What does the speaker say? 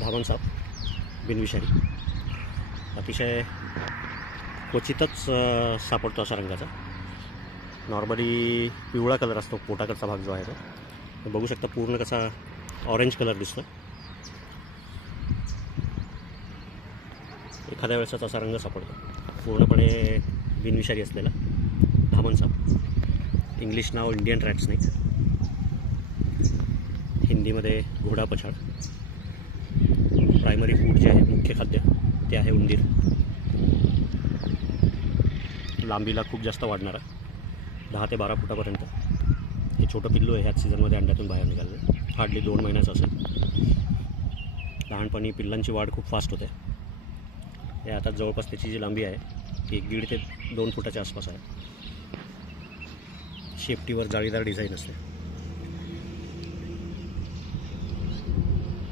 धावण साप बिनविषारी, अतिशय क्वचितच सापडतो अशा रंगाचा. नॉर्मली पिवळा कलर असतो पोटाकडचा भाग जो आहे तो. बघू शकता पूर्ण कसा ऑरेंज कलर दिसतो. एखाद्या वेळेसच असा रंग सापडतो. पूर्णपणे बिनविषारी असलेला धावण साप. इंग्लिश नाव इंडियन रॅट स्नेक, हिंदीमध्ये घोडा पछाड. प्रायमरी फूड जे आहे, मुख्य खाद्य ते आहे उंदीर. लांबीला खूप जास्त वाढणारा 10 ते 12 फुटापर्यंत. हे छोटं पिल्लू आहे, ह्याच सीझनमध्ये अंड्यातून बाहेर निघालं. हार्डली 2 महिन्याचं असेल. लहानपणी पिल्लांची वाढ खूप फास्ट होते. हे आता जवळपास त्याची जी लांबी आहे ती 1.5 ते 2 फुटाच्या आसपास आहे. शेपटीवर जाळीदार डिझाईन असते.